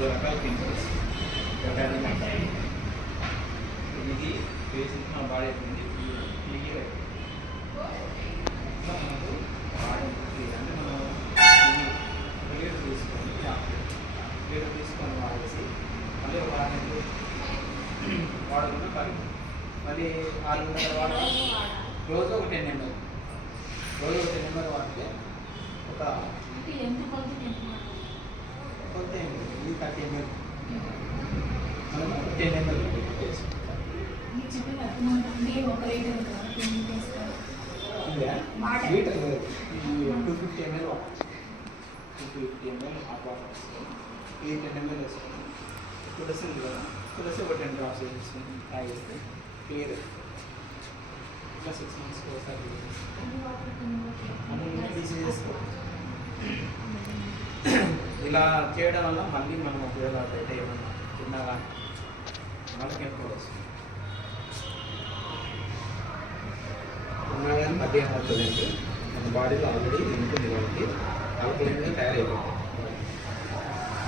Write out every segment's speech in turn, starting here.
4 రకాల కెమికల్స్ ఇది బేసిక్ మన బాడీ అయిపోయింది క్లియర్ మనకు అంటే మనం లీటర్ తీసుకొని లీటర్ తీసుకొని వాడేసి మళ్ళీ ఒక 6 నెలలు వాడకుండా కలిపి మళ్ళీ 6 నెలల తర్వాత రోజు ఒక 10 ml రోజు ఒక 10 ml వాడితే ఒక కొంత ఇది 30 ml మనం 10 ml litre 250 ml water 250 ml hot water వేసుకొని ఇది 10 ml వేసుకొని తులసి కదా తులసి ఒక 10 డ్రాప్స్ వేసుకొని తాగేస్తే క్లియర్ ఇంకా 6 months ఒకసారి డిసీజెస్ ఇలా చేయడం వల్ల మళ్ళీ మనం ఉపయోగాలు అయితే ఏమన్నా తిన్నాగా మనకి ఎక్కువ వస్తుంది ఉన్నా కానీ మధ్య ఏమవుతుందంటే మన బాడీలో ఆల్రెడీ ఉంటుంది కాబట్టి ఆల్కలైన్గా తయారైపోతుంది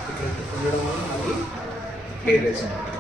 ఇక్కడ ఉండడం వల్ల మళ్ళీ హెయిర్ వేస్తుంది